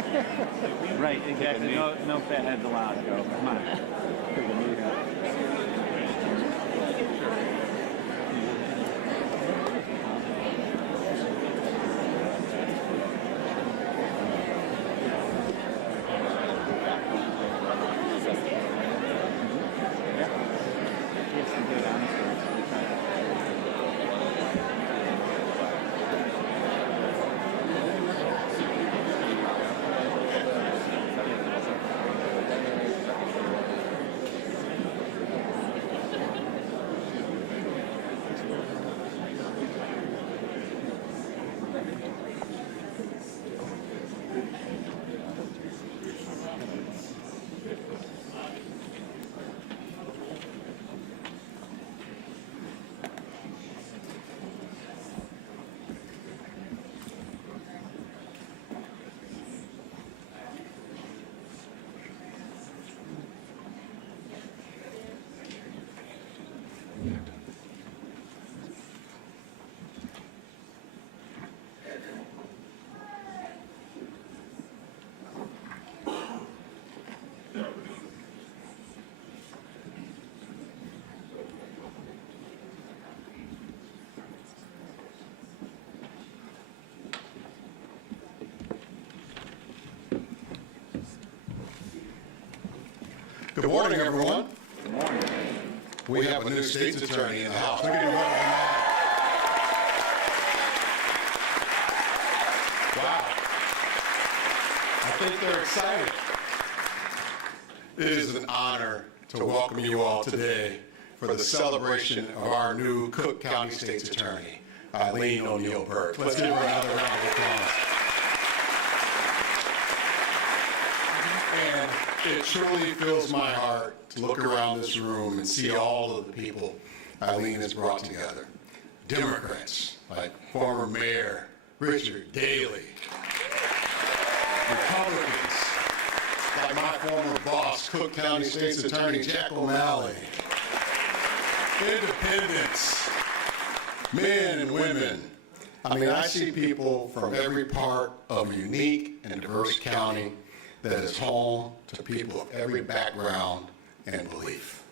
Right, exactly. No fatheads allowed, Joe. Come on. Good morning, everyone. Good morning. We have a new state's attorney in the house. Look at him. Wow. I think they're excited. It is an honor to welcome you all today for the celebration of our new Cook County State's Attorney, O'Neill Burke. Let's give her another round of applause. And it truly fills my heart to look around this room and see all of the people Eileen has brought together. Democrats like former Mayor Richard Daley. Republicans like my former boss, Cook County State's Attorney Jack O'Malley. Independents, men and women. I mean, I see people from every part of a unique and diverse county that is home to people of every background and belief.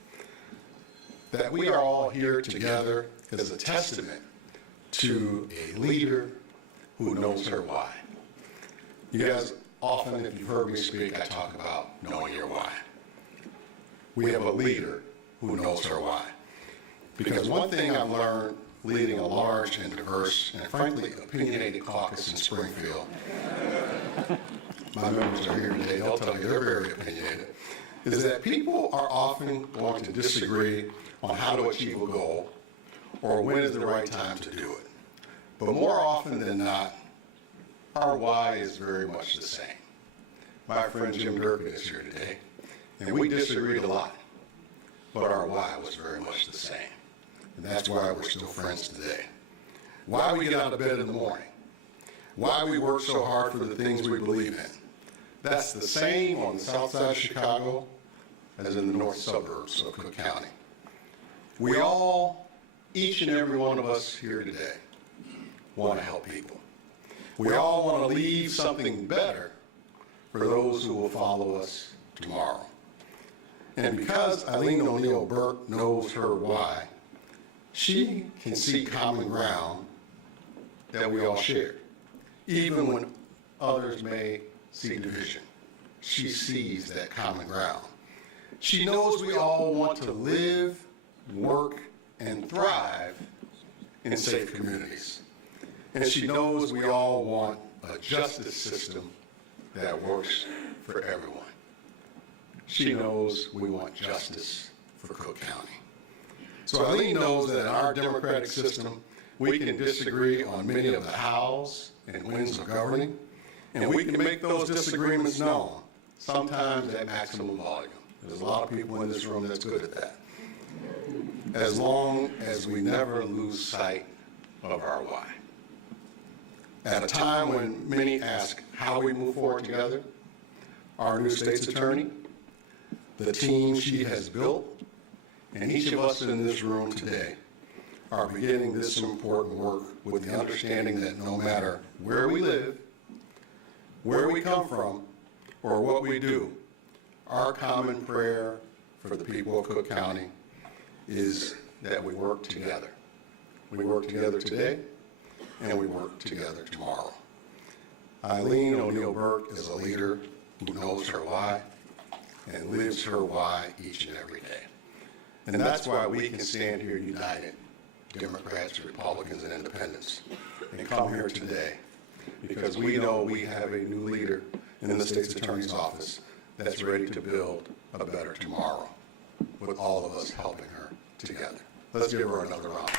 That we are all here together is a testament to a leader who knows her why. You guys, often, if you've heard me speak, I talk about knowing your why. We have a leader who knows her why. Because one thing I've learned leading a large and diverse and frankly opinionated caucus in Springfield, my members are here today, they'll tell you they're very opinionated, is that people are often going to disagree on how to achieve a goal or when is the right time to do it. But more often than not, our why is very much the same. My friend Jim Durkin is here today, and we disagreed a lot, but our why was very much the same. And that's why we're still friends today. Why we get out of bed in the morning. Why we work so hard for the things we believe in. That's the same on the south side of Chicago as in the north suburbs of Cook County. We all, each and every one of us here today, want to help people. We all want to leave something better for those who will follow us tomorrow. And because O'Neill Burke knows her why, she can see common ground that we all share. Even when others may see division, she sees that common ground. She knows we all want to live, work, and thrive in safe communities. And she knows we all want a justice system that works for everyone. She knows we want justice for Cook County. So Eileen knows that in our democratic system, we can disagree on many of the hows and whens of governing, and we can make those disagreements known, sometimes at maximum volume. There's a lot of people in this room that's good at that. As long as we never lose sight of our why. At a time when many ask how we move forward together, our new state's attorney, the team she has built, and each of us in this room today are beginning this important work with the understanding that no matter where we live, where we come from, or what we do, our common prayer for the people of Cook County is that we work together. We work together today, and we work together tomorrow. O'Neill Burke is a leader who knows her why and lives her why each and every day. And that's why we can stand here united, Democrats, Republicans, and Independents, and come here today, because we know we have a new leader in the state's attorney's office that's ready to build a better tomorrow, with all of us helping her together. Let's give her another round.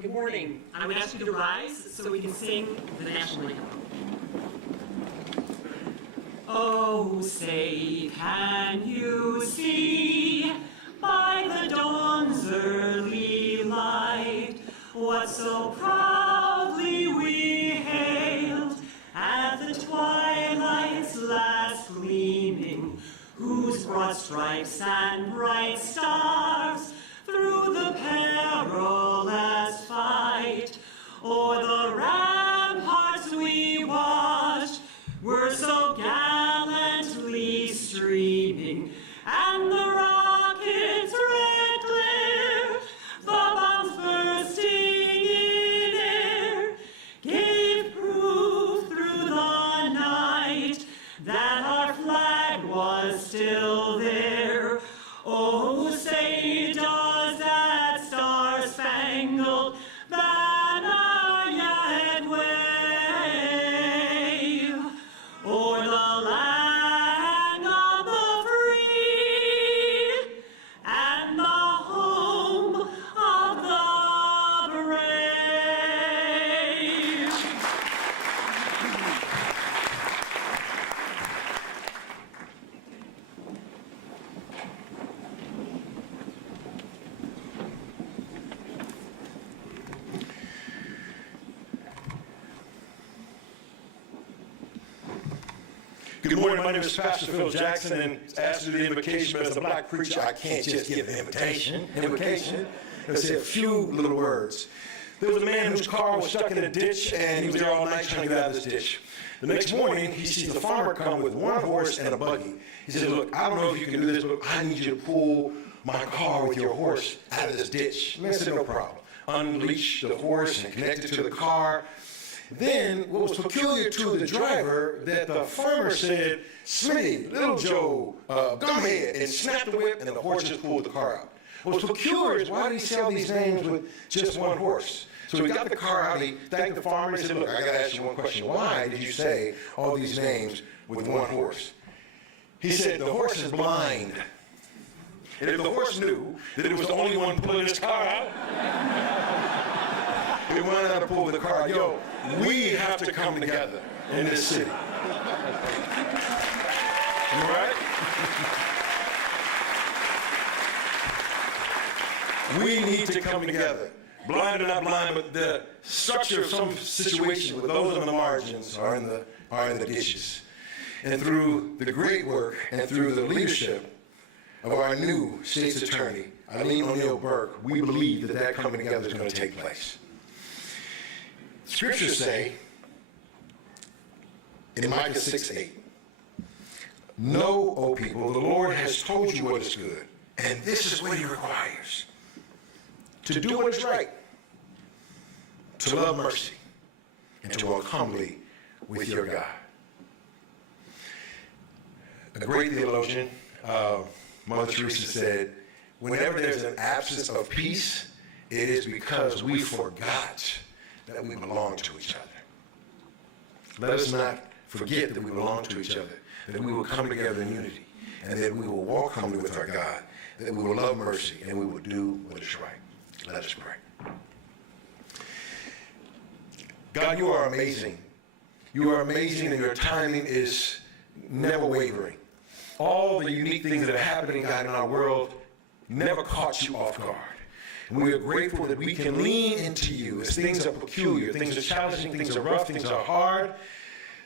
Good morning. I would ask you to rise so we can sing the national anthem. Oh, say, can you see by the dawn's early light what so proudly we hailed at the twilight's last gleaming, whose broad stripes and bright stars through the perilous fight o'er the ramparts we watched were so gallantly streaming, and the rockets' red glare, the bombs bursting in air, gave proof through the night that our flag was still there. Oh, say does that star-spangled banner yet wave o'er the land of the free and the home of the brave? Good morning, my name is Pastor Phil Jackson, and as to the invocation, but as a black preacher, I can't just give the invitation. Let's say a few little words. There was a man whose car was stuck in a ditch, and he was there all night trying to get out of this ditch. The next morning, he sees a farmer come with one horse and a buggy. He says, look, I don't know if you can do this, but I need you to pull my car with your horse out of this ditch. The man said, no problem. Unleash the horse and connect it to the car. Then, what was peculiar to the driver, that the farmer said, Smitty, Little Joe, come ahead, and snapped the whip, and the horse just pulled the car out. What was peculiar is, why did he say all these names with just one horse? So he got the car out, he thanked the farmer, and said, look, I got to ask you one question. Why did you say all these names with one horse? He said, the horse is blind. And if the horse knew that it was the only one pulling his car out, he went out to pull the car out. Yo, we have to come together in this city. Am I right? We need to come together. Blind or not blind, but the structure of some situations with those on the margins are in the ditches. And through the great work and through the leadership of our new state's attorney, O'Neill Burke, we believe that coming together is going to take place. Scriptures say in Micah 6:8, know, O people, the Lord has told you what is good, and this is what he requires: to do what is right, to love mercy, and to walk humbly with your God. A great theologian, Mother Teresa, said, whenever there's an absence of peace, it is because we forgot that we belong to each other. Let us not forget that we belong to each other, that we will come together in unity, and that we will walk humbly with our God, that we will love mercy, and we will do what is right. Let us pray. God, you are amazing. You are amazing, and your timing is never wavering. All the unique things that are happening, God, in our world never caught you off guard. And we are grateful that we can lean into you as things are peculiar, things are challenging, things are rough, things are hard.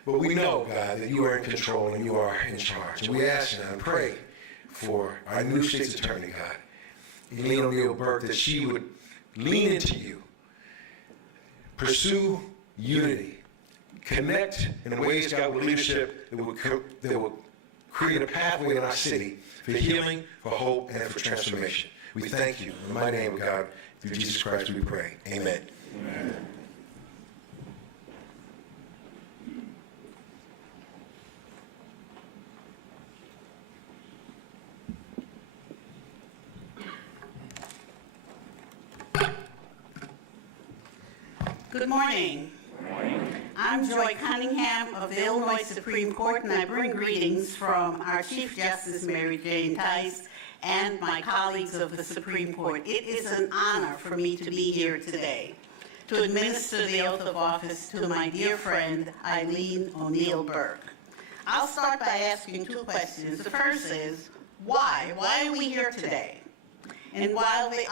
But we know, God, that you are in control and you are in charge. And we ask and pray for our new state's attorney, God, O'Neill Burke, that she would lean into you, pursue unity, connect in ways, God, with leadership that will create a pathway in our city for healing, for hope, and for transformation. We thank you. In my name, God, through Jesus Christ we pray. Amen. Amen. Good morning. Good morning. I'm Joy Cunningham of the Illinois Supreme Court, and I bring greetings from our Chief Justice Mary Jane Tice and my colleagues of the Supreme Court. It is an honor for me to be here today to administer the oath of office to my dear friend, Eileen O'Neill Burke. I'll start by asking two questions. The first is, why? Why are we here today? And while the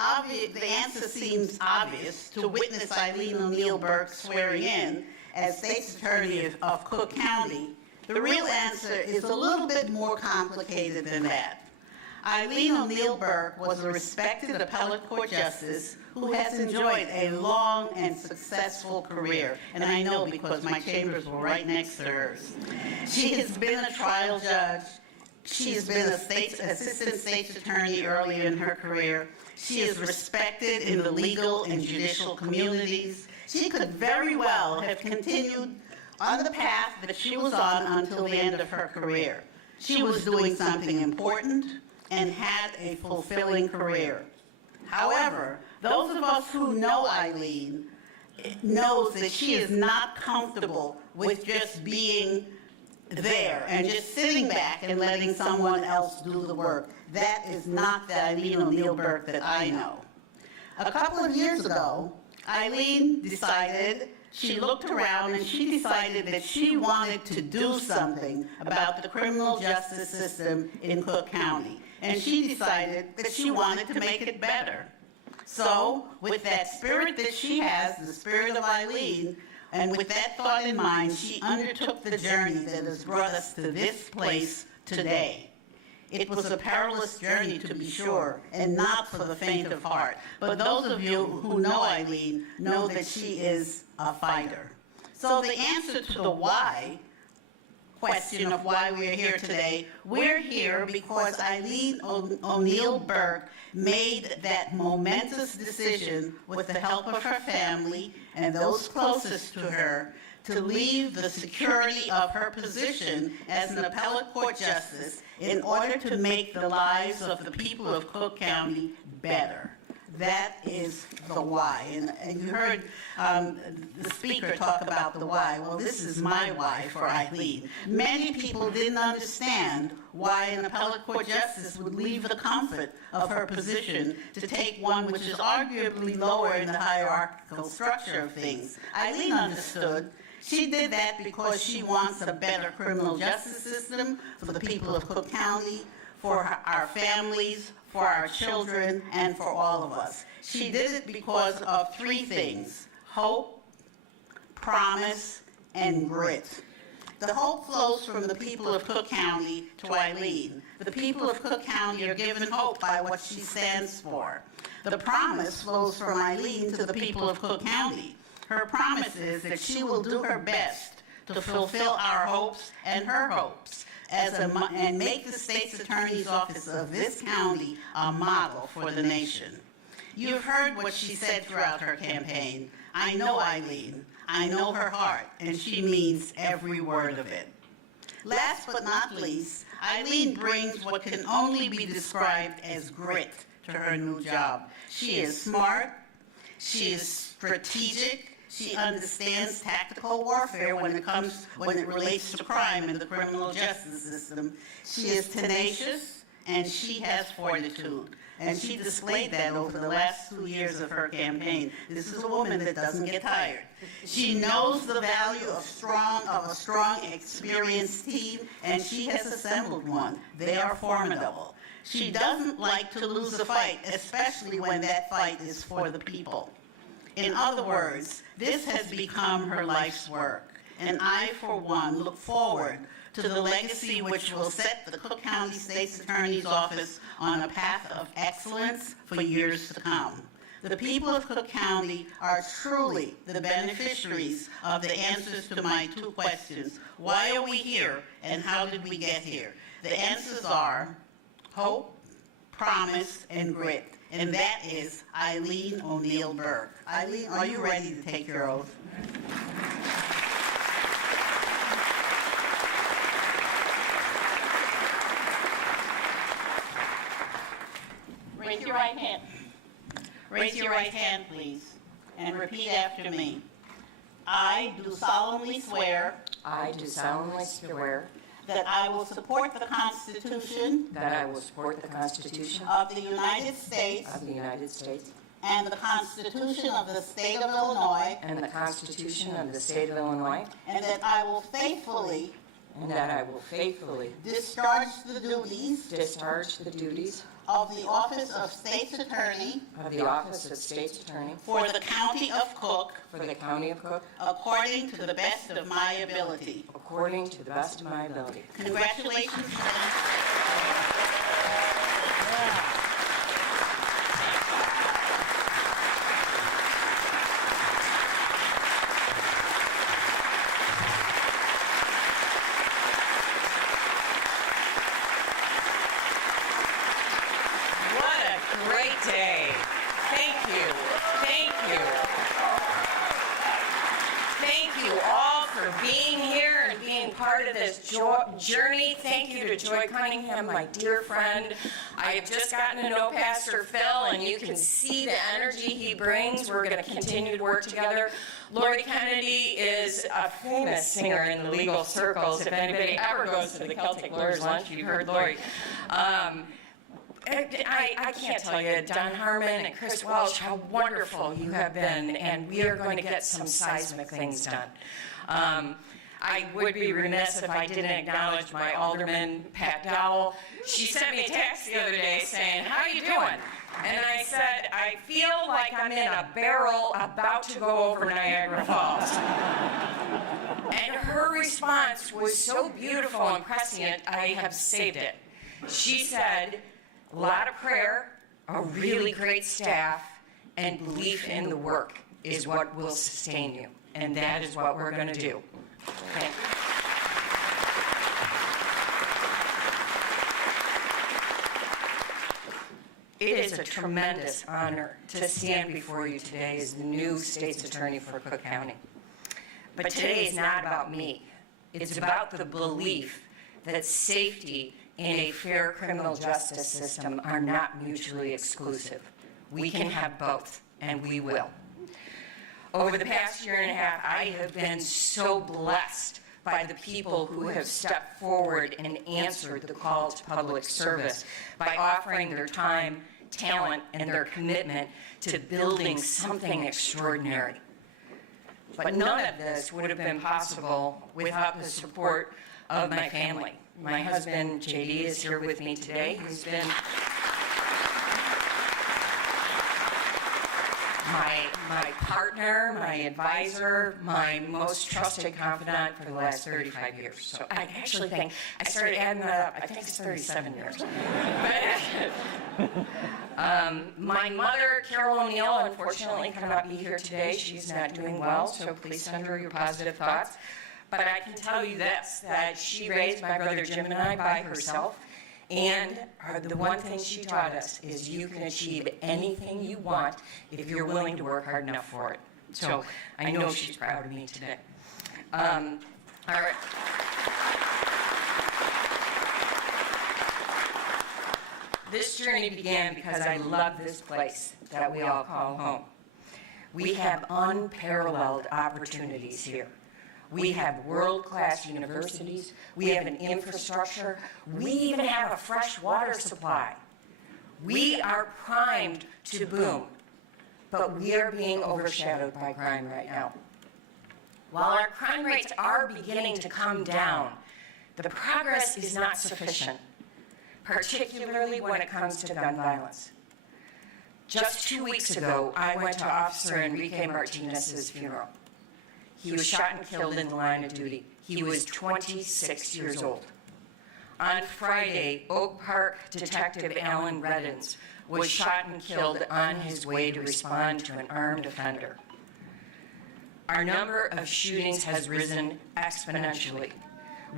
answer seems obvious to witness Eileen O'Neill Burke swearing in as State's Attorney of Cook County, the real answer is a little bit more complicated than that. Eileen O'Neill Burke was a respected appellate court justice who has enjoyed a long and successful career, and I know because my chambers were right next to hers. She has been a trial judge. She has been assistant state's attorney earlier in her career. She is respected in the legal and judicial communities. She could very well have continued on the path that she was on until the end of her career. She was doing something important and had a fulfilling career. However, those of us who know Eileen knows that she is not comfortable with just being there and just sitting back and letting someone else do the work. That is not the Eileen O'Neill Burke that I know. A couple of years ago, Eileen decided, she looked around and she decided that she wanted to do something about the criminal justice system in Cook County. And she decided that she wanted to make it better. So, with that spirit that she has, the spirit of Eileen, and with that thought in mind, she undertook the journey that has brought us to this place today. It was a perilous journey, to be sure, and not for the faint of heart. But those of you who know Eileen know that she is a fighter. So the answer to the why question of why we're here today, we're here because Eileen O'Neill Burke made that momentous decision with the help of her family and those closest to her to leave the security of her position as an appellate court justice in order to make the lives of the people of Cook County better. That is the why. And you heard the speaker talk about the why. Well, this is my why for Eileen. Many people didn't understand why an appellate court justice would leave the comfort of her position to take one which is arguably lower in the hierarchical structure of things. Eileen understood. She did that because she wants a better criminal justice system for the people of Cook County, for our families, for our children, and for all of us. She did it because of three things: hope, promise, and grit. The hope flows from the people of Cook County to Eileen. The people of Cook County are given hope by what she stands for. The promise flows from Eileen to the people of Cook County. Her promise is that she will do her best to fulfill our hopes and her hopes and make the state's attorney's office of this county a model for the nation. You've heard what she said throughout her campaign. I know Eileen. I know her heart, and she means every word of it. Last but not least, Eileen brings what can only be described as grit to her new job. She is smart. She is strategic. She understands tactical warfare when it relates to crime in the criminal justice system. She is tenacious, and she has fortitude. And she displayed that over the last 2 years of her campaign. This is a woman that doesn't get tired. She knows the value of a strong, experienced team, and she has assembled one. They are formidable. She doesn't like to lose a fight, especially when that fight is for the people. In other words, this has become her life's work. and I, for one, look forward to the legacy which will set the Cook County State's Attorney's Office on a path of excellence for years to come. The people of Cook County are truly the beneficiaries of the answers to my two questions. Why are we here, and how did we get here? The answers are hope, promise, and grit. And that is Eileen O'Neill Burke. Eileen, are you ready to take your oath? Raise your right hand. Raise your right hand, please, and repeat after me. I do solemnly swear I do solemnly swear that I will support the Constitution that I will support the Constitution of the United States of the United States and the Constitution of the State of Illinois, and the Constitution of the State of Illinois, and that I will faithfully and that I will faithfully discharge the duties discharge the duties of the Office of State's Attorney of the Office of State's Attorney for the County of Cook for the County of Cook according to the best of my ability. according to the best of my ability. Congratulations. What a great day. Thank you. Thank you. Thank you all for being here and being part of this journey. Thank you to Joy Cunningham, my dear friend. I have just gotten to know Pastor Phil, and you can see the energy he brings. We're going to continue to work together. Lori Kennedy is a famous singer in the legal circles. If anybody ever goes to the Celtic Lawyers Lunch, you've heard Lori. I can't tell you, Don Harmon and Chris Welch, how wonderful you have been, and we are going to get some seismic things done. I would be remiss if I didn't acknowledge my alderman, Pat Dowell. She sent me a text the other day saying, "How you doing?" And I said, "I feel like I'm in a barrel about to go over Niagara Falls." And her response was so beautiful and prescient, I have saved it. She said, "A lot of prayer, a really great staff, and belief in the work is what will sustain you." And that is what we're going to do. Thank you. It is a tremendous honor to stand before you today as the new state's attorney for Cook County. But today is not about me. It's about the belief that safety and a fair criminal justice system are not mutually exclusive. We can have both, and we will. Over the past year and a half, I have been so blessed by the people who have stepped forward and answered the call to public service by offering their time, talent, and their commitment to building something extraordinary. But none of this would have been possible without the support of my family. My husband, JD, is here with me today. He's been my partner, my advisor, my most trusted confidant for the last 35 years. So I actually think, I started adding that up, I think it's 37 years. My mother, Carol O'Neill, unfortunately cannot be here today. She's not doing well, so please send her your positive thoughts. But I can tell you this, that she raised my brother Jim and I by herself, and the one thing she taught us is you can achieve anything you want if you're willing to work hard enough for it. So I know she's proud of me today. All right. This journey began because I love this place that we all call home. We have unparalleled opportunities here. We have world-class universities. We have an infrastructure. We even have a fresh water supply. We are primed to boom, but we are being overshadowed by crime right now. While our crime rates are beginning to come down, the progress is not sufficient, particularly when it comes to gun violence. Just 2 weeks ago, I went to Officer Enrique Martinez's funeral. he was shot and killed in the line of duty. He was 26 years old. On Friday, Oak Park Detective Alan Reddins was shot and killed on his way to respond to an armed offender. Our number of shootings has risen exponentially.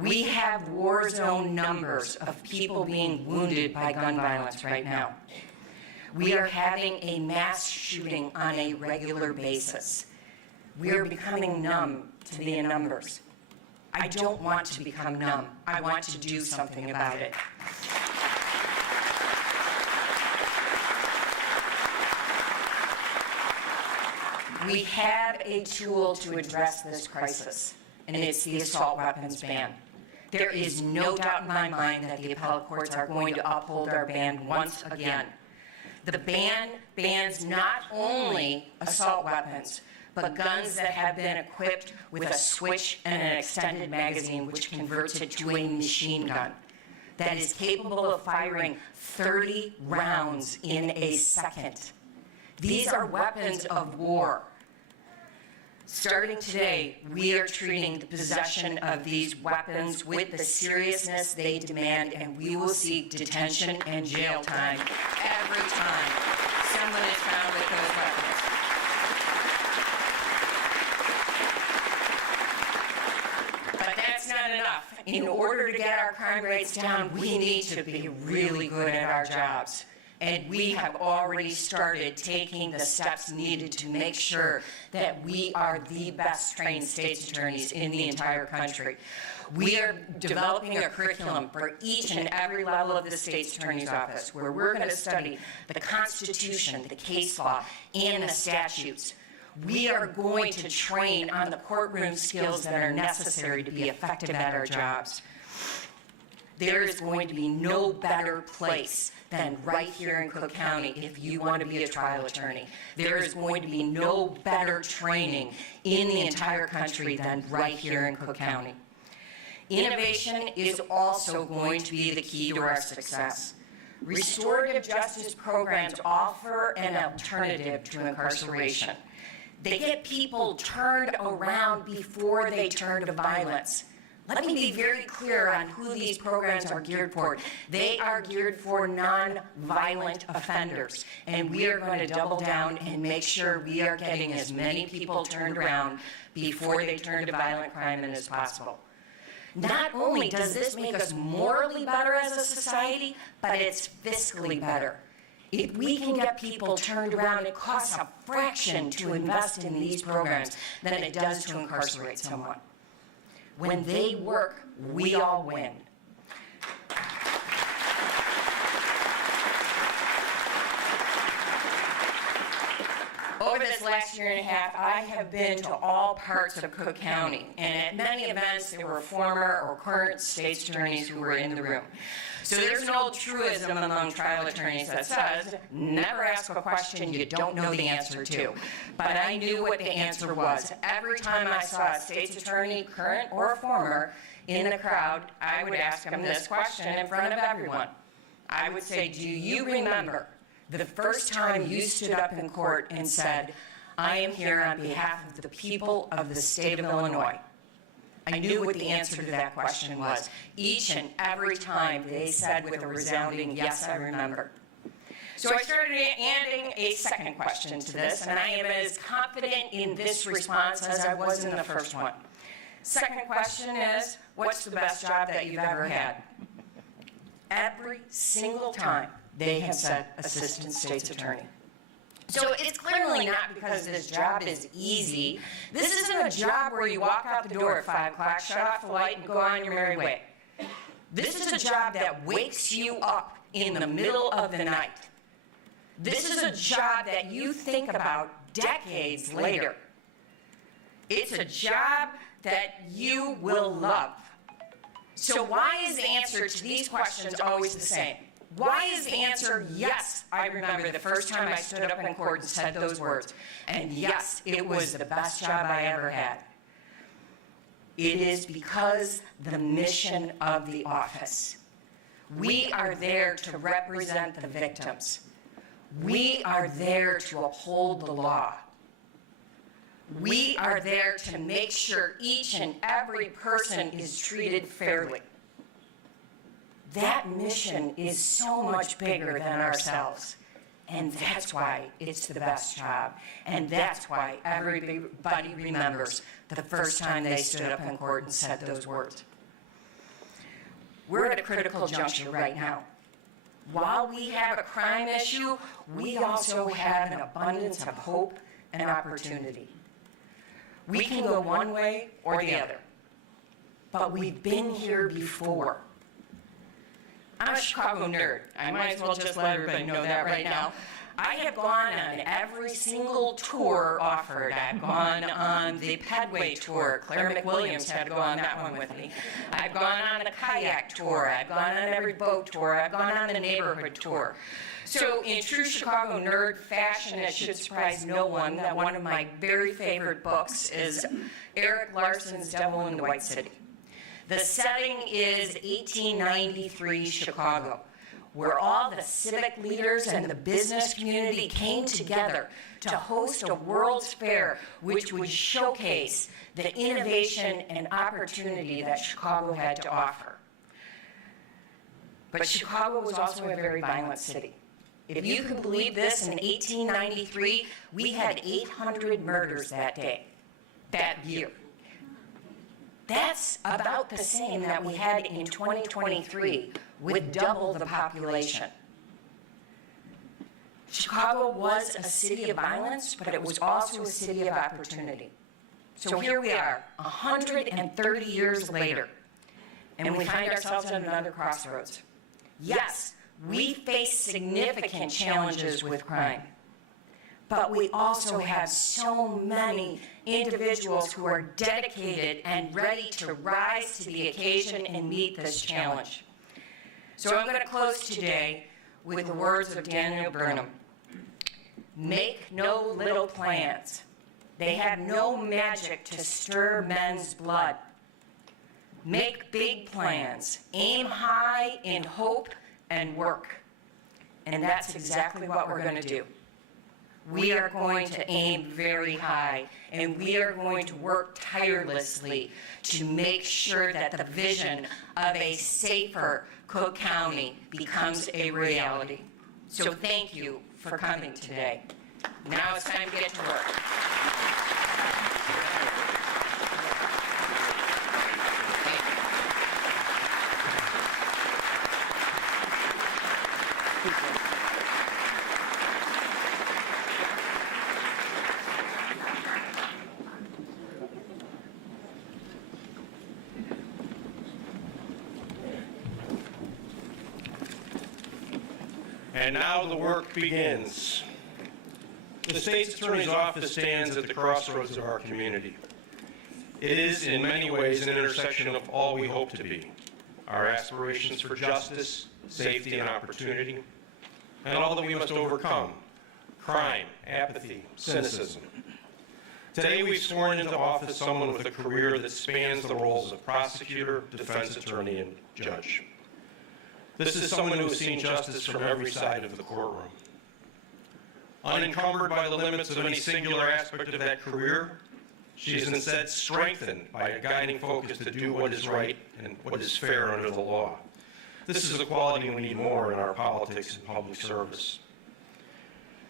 We have war zone numbers of people being wounded by gun violence right now. We are having a mass shooting on a regular basis. We are becoming numb to the numbers. I don't want to become numb. I want to do something about it. We have a tool to address this crisis, and it's the assault weapons ban. There is no doubt in my mind that the appellate courts are going to uphold our ban once again. The ban bans not only assault weapons, but guns that have been equipped with a switch and an extended magazine, which converts it to a machine gun that is capable of firing 30 rounds in a second. These are weapons of war. Starting today, we are treating the possession of these weapons with the seriousness they demand, and we will seek detention and jail time every time someone is found with those weapons. But that's not enough. In order to get our crime rates down, we need to be really good at our jobs. And we have already started taking the steps needed to make sure that we are the best trained state's attorneys in the entire country. We are developing a curriculum for each and every level of the state's attorney's office where we're going to study the Constitution, the case law, and the statutes. We are going to train on the courtroom skills that are necessary to be effective at our jobs. There is going to be no better place than right here in Cook County if you want to be a trial attorney. There is going to be no better training in the entire country than right here in Cook County. Innovation is also going to be the key to our success. Restorative justice programs offer an alternative to incarceration. They get people turned around before they turn to violence. Let me be very clear on who these programs are geared for. They are geared for non-violent offenders, and we are going to double down and make sure we are getting as many people turned around before they turn to violent crime as possible. Not only does this make us morally better as a society, but it's fiscally better. If we can get people turned around, it costs a fraction to invest in these programs than it does to incarcerate someone. When they work, we all win. Over this last year and a half, I have been to all parts of Cook County, and at many events, there were former or current state's attorneys who were in the room. So there's an old truism among trial attorneys that says, never ask a question you don't know the answer to. But I knew what the answer was. Every time I saw a state's attorney, current or former, in the crowd, I would ask them this question in front of everyone. I would say, do you remember the first time you stood up in court and said, I am here on behalf of the people of the state of Illinois? I knew what the answer to that question was. Each and every time they said with a resounding, yes, I remember. So I started adding a second question to this, and I am as confident in this response as I was in the first one. Second question is, what's the best job that you've ever had? Every single time they have said assistant state's attorney. So it's clearly not because this job is easy. This isn't a job where you walk out the door at 5 o'clock, shut off the light, and go on your merry way. This is a job that wakes you up in the middle of the night. This is a job that you think about decades later. It's a job that you will love. So why is the answer to these questions always the same? Why is the answer yes? I remember the first time I stood up in court and said those words. And yes, it was the best job I ever had. It is because the mission of the office. We are there to represent the victims. We are there to uphold the law. We are there to make sure each and every person is treated fairly. That mission is so much bigger than ourselves. And that's why it's the best job. And that's why everybody remembers the first time they stood up in court and said those words. We're at a critical juncture right now. While we have a crime issue, we also have an abundance of hope and opportunity. We can go one way or the other, but we've been here before. I'm a Chicago nerd. I might as well just let everybody know that right now. I have gone on every single tour offered. I've gone on the Pedway tour. Claire McWilliams had to go on that one with me. I've gone on the kayak tour. I've gone on every boat tour. I've gone on the neighborhood tour. So in true Chicago nerd fashion, it should surprise no one that one of my very favorite books is Eric Larson's Devil in the White City. The setting is 1893 Chicago, where all the civic leaders and the business community came together to host a World's Fair, which would showcase the innovation and opportunity that Chicago had to offer. But Chicago was also a very violent city. If you can believe this, in 1893, we had 800 murders that year. That's about the same that we had in 2023, with double the population. Chicago was a city of violence, but it was also a city of opportunity. So here we are, 130 years later, and we find ourselves at another crossroads. Yes, we face significant challenges with crime, but we also have so many individuals who are dedicated and ready to rise to the occasion and meet this challenge. So I'm going to close today with the words of Daniel Burnham. Make no little plans. They have no magic to stir men's blood. Make big plans. Aim high in hope and work. And that's exactly what we're going to do. We are going to aim very high, and we are going to work tirelessly to make sure that the vision of a safer Cook County becomes a reality. So thank you for coming today. Now it's time to get to work. And now the work begins. The State's Attorney's Office stands at the crossroads of our community. It is, in many ways, an intersection of all we hope to be: our aspirations for justice, safety, and opportunity, and all that we must overcome: crime, apathy, cynicism. Today, we've sworn into office someone with a career that spans the roles of prosecutor, defense attorney, and judge. This is someone who has seen justice from every side of the courtroom. Unencumbered by the limits of any singular aspect of that career, she is instead strengthened by a guiding focus to do what is right and what is fair under the law. This is a quality we need more in our politics and public service.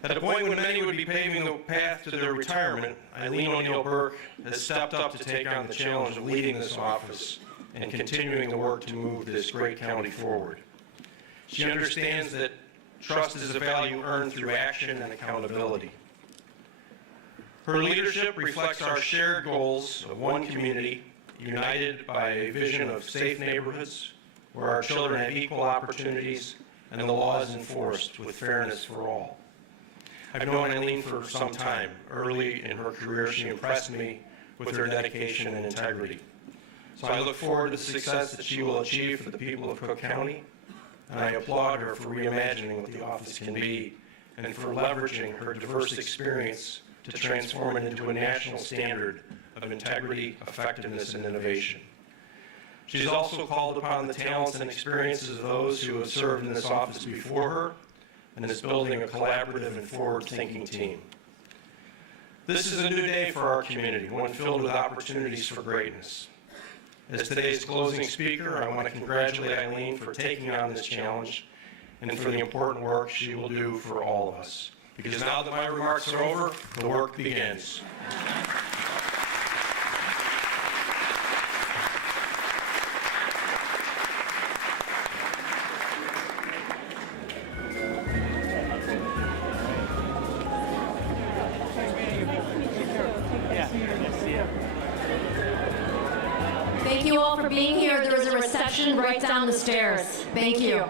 At a point when many would be paving the path to their retirement, O'Neill Burke has stepped up to take on the challenge of leading this office and continuing the work to move this great county forward. She understands that trust is a value earned through action and accountability. Her leadership reflects our shared goals of one community, united by a vision of safe neighborhoods where our children have equal opportunities and the law is enforced with fairness for all. I've known Eileen for some time. Early in her career, she impressed me with her dedication and integrity. So I look forward to the success that she will achieve for the people of Cook County, and I applaud her for reimagining what the office can be and for leveraging her diverse experience to transform it into a national standard of integrity, effectiveness, and innovation. She's also called upon the talents and experiences of those who have served in this office before her and is building a collaborative and forward-thinking team. This is a new day for our community, one filled with opportunities for greatness. As today's closing speaker, I want to congratulate Eileen for taking on this challenge and for the important work she will do for all of us. Because now that my remarks are over, the work begins. Thank you all for being here. There is a reception right down the stairs. Thank you.